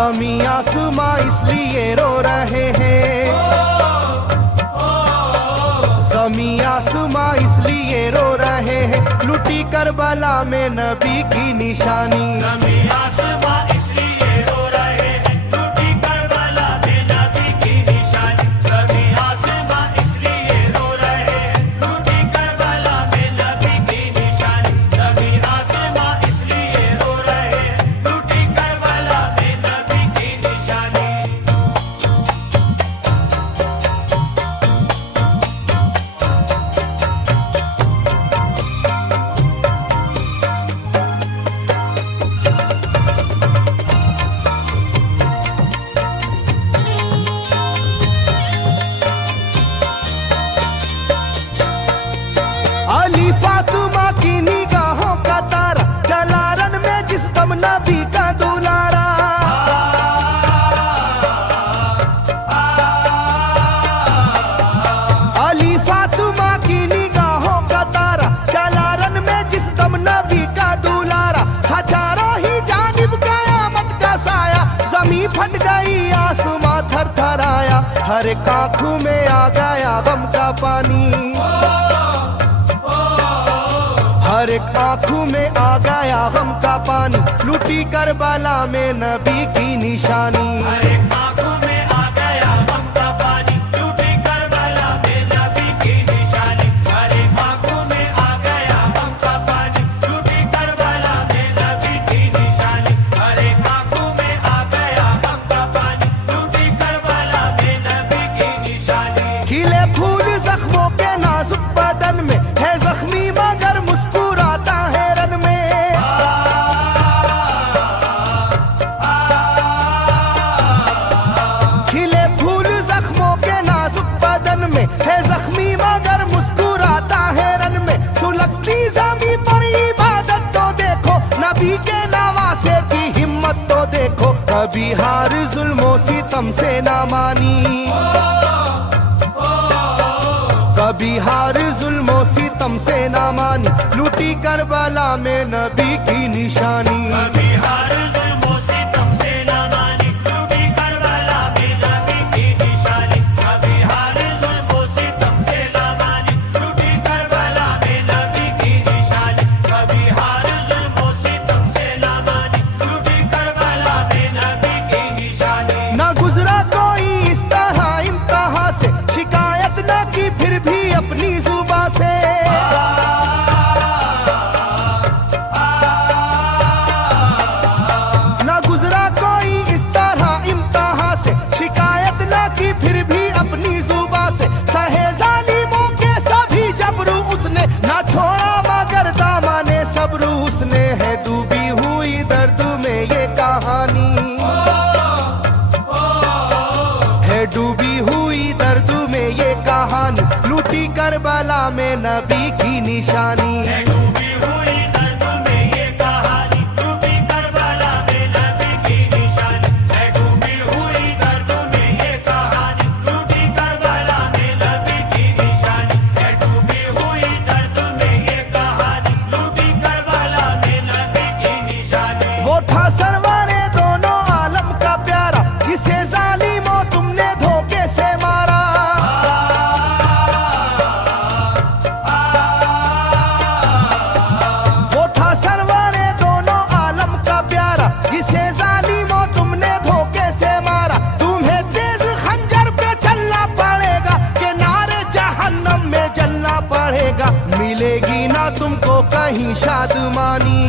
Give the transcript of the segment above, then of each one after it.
ज़मीं आसमां इसलिए रो रहे हैं, ज़मीं आसमां इसलिए रो रहे हैं, लुटी करबला में नबी की निशानी। ज़मीं आसमां इसलिए रो रहे हैं, लुटी करबला में नबी की निशानी। ज़मीं आसमां इसलिए रो रहे हैं, लुटी करबला में नबी की निशानी। ज़मीं आसमां इसलिए रो रहे हैं, लुटी करबला में नबी की निशानी। अली फातिमा की निगाहों का तारा, चला रन में जिस दम नबी का दुलारा। अली फातिमा की निगाहों का तारा, चला रन में जिस दम नबी का दुलारा। था चारों ही जानिब कयामत का साया, ज़मीं फट गई आसमां थर थर आया, हर एक आँखों में आ गया गम का पानी। हर एक आँखों में आ गया गम का पानी, लुटी करबला में नबी की निशानी। हर एक आँखों में आ गया गम का पानी, लुटी करबला में नबी की निशानी। हर एक आँखों में आ गया गम का पानी, लुटी करबला में नबी की निशानी। हर एक आँखों में आ गया गम का पानी, लुटी करबला में नबी की निशानी। खिले फूल जख्मों के नाजुक बदन में, है जख्मी मगर मुस्कुराता है रन में। खिले फूल जख्मों के नाजुक बदन में, है जख्मी मगर मुस्कुराता है रन में। सुलगती ज़मीं पर इबादत तो देखो, नबी के नवासे की हिम्मत तो देखो। कभी हार जुल्मों सितम से ना मानी, कभी हार जुल्मों सितम से ना मानी, लुटी करबला में नबी की निशानी। कभी हार जुल्मों सितम से ना मानी, लुटी करबला में नबी की निशानी। कभी हार जुल्मों सितम से ना मानी, लुटी करबला में नबी की निशानी। कभी हार जुल्मों सितम से ना मानी, लुटी करबला में नबी की निशानी। ना गुजरा कोई इस तरह इम्तिहा से, शिकायत न की फिर भी अपनी जुबां से। ना गुजरा कोई इस तरह इम्तिहा से, शिकायत न की फिर भी अपनी जुबां से। सहे जालिमों के सभी जबरू उसने, ना छोड़ा मगर दामने सब्रू उसने। है डूबी हुई दर्द में ये कहानी, है डूबी हुई दर्द में ये कहानी, लूटी करबला में नबी की निशानी। है डूबी हुई दर्द में ये कहानी, लुटी करबला में नबी की निशानी। है डूबी हुई दर्द में ये कहानी, लुटी करबला में नबी की निशानी। है डूबी हुई दर्द में ये कहानी, लुटी करबला में नबी की निशानी। वो था सरवारे दोनों आलम का प्यारा, जिसे जालिमों तुमने धोखे से मारा। वो था सरवारे दोनों आलम का प्यारा, जिसे जालिमों तुमने धोखे से मारा। तुम्हें तेज खंजर पे चलना पड़ेगा, कि नारे जहन्नम में जलना पड़ेगा। मिलेगी ना तुमको कहीं शादमानी,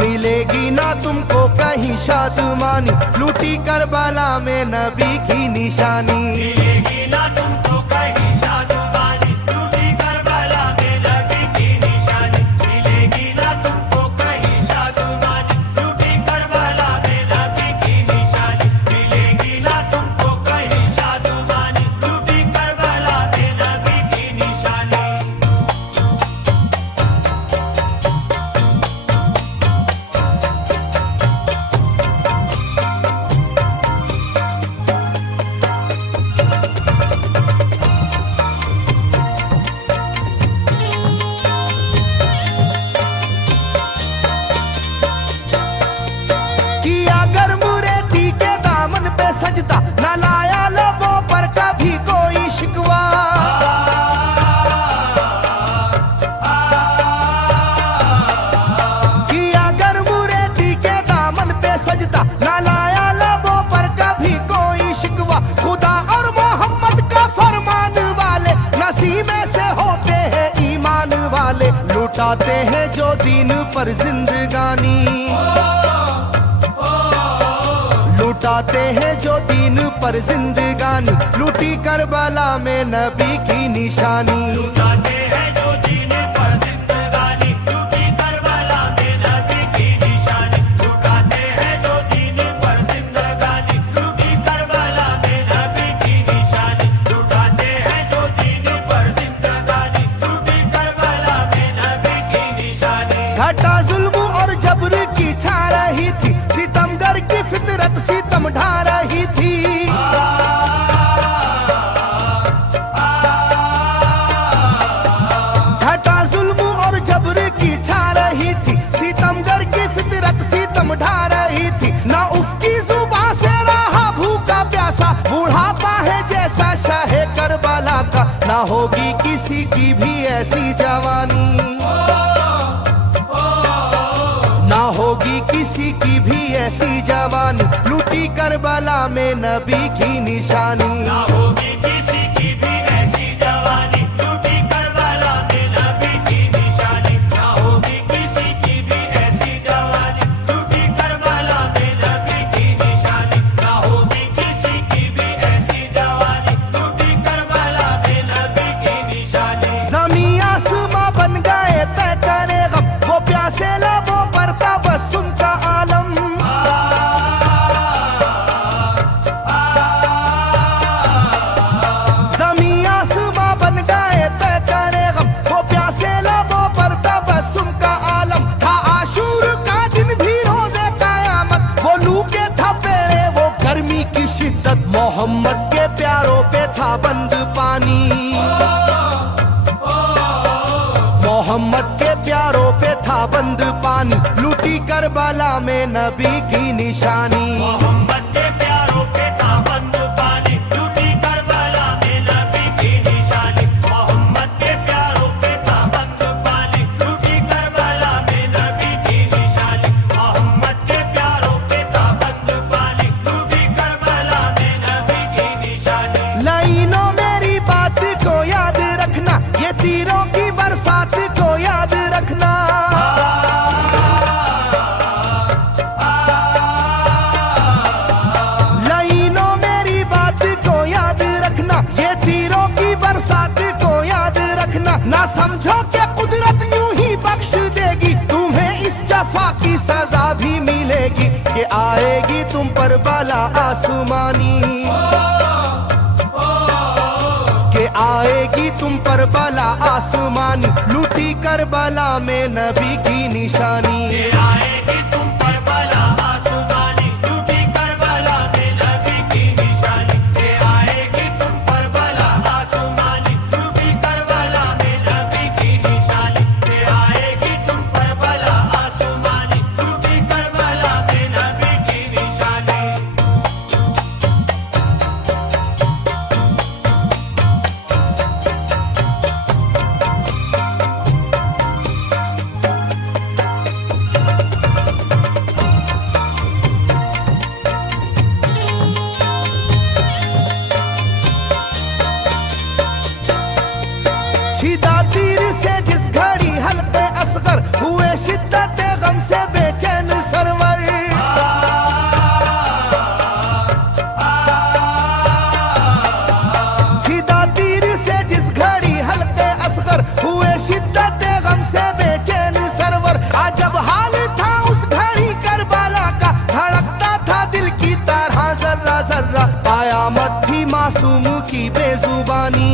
मिलेगी ना तुमको कहीं शादमानी, लूटी करबला में नबी की निशानी। मिलेगी ना तुमको कहीं शादमानी, लुटी करबला में नबी की निशानी। मिलेगी ना तुमको कहीं शादमानी, लुटी करबला में नबी की निशानी। मिलेगी ना तुमको कहीं शादमानी, लुटी करबला में नबी की निशानी। लुटाते हैं जो दीन पर जिंदगानी, लुटाते हैं जो दीन पर जिंदगानी, लूटी करबला में नबी की निशानी। लुटाते हैं जो दीन पर जिंदगानी, लूटी करबला में नबी की निशानी। लुटाते हैं जो दीन पर जिंदगानी, लूटी करबला में नबी की निशानी। लुटाते हैं जो दीन पर जिंदगानी, लूटी करबला में नबी की निशानी। घटा जुल्म और जबर की छा रही थी, सितमगर की फितरत सितम ढा रही थी। घटा जुल्म और जबर की छा रही थी, सितमगर की फितरत सितम ढा रही थी। ना उसकी जुबान से रहा भूखा प्यासा, बुढ़ापा है जैसा शाहे करबला का, ना होगी किसी की भी ऐसी जवानी, ना होगी किसी की भी ऐसी जवानी, लूटी करबला में नबी की निशानी। ना होगी किसी की भी ऐसी जवानी, लूटी करबला में नबी की निशानी। ना होगी किसी की भी ऐसी जवानी, लूटी करबला में नबी की निशानी। ना होगी किसी की भी ऐसी जवानी, लूटी करबला में नबी की निशानी। ज़मीं आसमां बन गए तय करे गम, वो प्यासे लबों पर तबस्सुम का आलम। ज़मीं आसमां बन गए तय करे गम, वो प्यासे लबों पर तबस्सुम का आलम। था आशूर का दिन भी रोज़े क़यामत, वो लू के थपेड़े वो गर्मी की शिद्दत, मोहम्मद के प्यारों पे था बंद पानी, मोहम्मद के प्यारों पे था बंद पानी, लूटी करबला में नबी की निशानी। मोहम्मद के प्यारों पे था बंद पानी, लूटी करबला में नबी की निशानी। मोहम्मद के प्यारों पे था बंद पानी, लूटी करबला में नबी की निशानी। मोहम्मद के प्यारों पे था बंद पानी, लूटी करबला में नबी की निशानी। लाइनों मेरी बात को याद रखना, ये तीरों की बरसात को याद रखना। लाइनों मेरी बात को याद रखना, ये तीरों की बरसात को याद रखना। ना समझो कि कुदरत यूं ही बख्श देगी, तुम्हें इस जफा की सजा भी मिलेगी, कि आएगी तुम पर बला आसमानी, के आएगी तुम पर बला आसमानी, लूटी करबला में नबी की निशानी। ये आएगी तुम पर बला आसमानी, लूटी करबला में नबी की निशानी। ये आएगी तुम पर बला आसमानी, लूटी करबला में नबी की निशानी। ये आएगी तुम पर बला आसमानी, लूटी करबला में नबी की निशानी। छिदा तीर से जिस घड़ी हल्के असगर हुए, शिद्दत गम से बेचैन सरवर। छिदा तीर से जिस घड़ी हल्के असगर हुए, शिद्दत गम से बेचैन सरवर। अजब हाल था उस घड़ी करबला का, धड़कता था दिल की तरह जर्रा जर्रा। कयामत थी मासूम की बेजुबानी,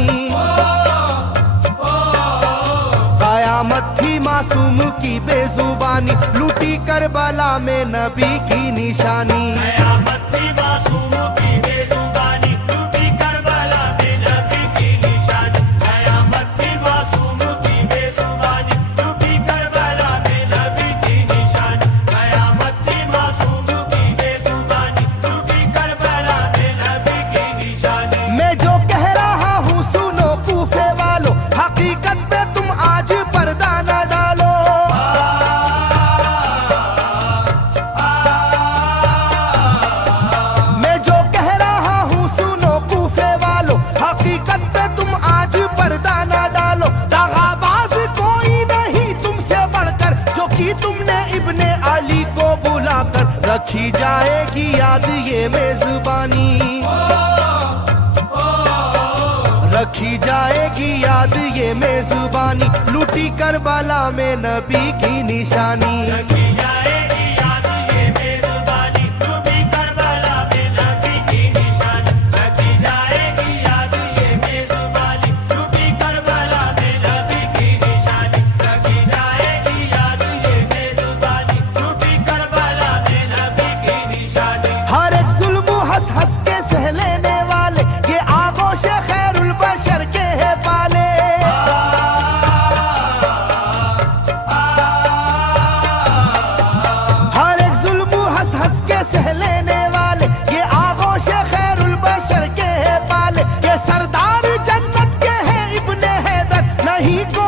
कयामत थी मासूम की बेजुबानी, लूटी करबला में नबी की निशानी। कयामत थी मासूम की बेजुबानी, लूटी करबला में नबी की निशानी। कयामत थी मासूम की बेजुबानी, लूटी करबला में नबी की निशानी। कयामत थी मासूम की बेजुबानी, लूटी करबला में नबी की निशानी। मैं जो कह रहा हूँ सुनो कूफे वालों, हकीकत पे तुम आज पर्दा न डालो। मैं जो कह रहा हूँ रखी जाएगी याद ये मेजबानी, रखी जाएगी याद ये मेजबानी, लूटी करबला में नबी की निशानी। रखी जाएगी याद ये मेजबानी, लूटी करबला में नबी की निशानी। रखी जाएगी याद ये मेजबानी, लूटी करबला में नबी की निशानी। रखी जाएगी याद ये मेजबानी, लूटी करबला में नबी की निशानी। हर एक जुल्म हंस हंस के सह लेने वाले, ये आगोश खैरुल बशर के है पाले। हर एक जुल्म हंस हंस के सह लेने वाले, ये आगोश खैरुल बशर के है पाले। ये सरदार जन्नत के हैं इब्ने हैदर, नहीं को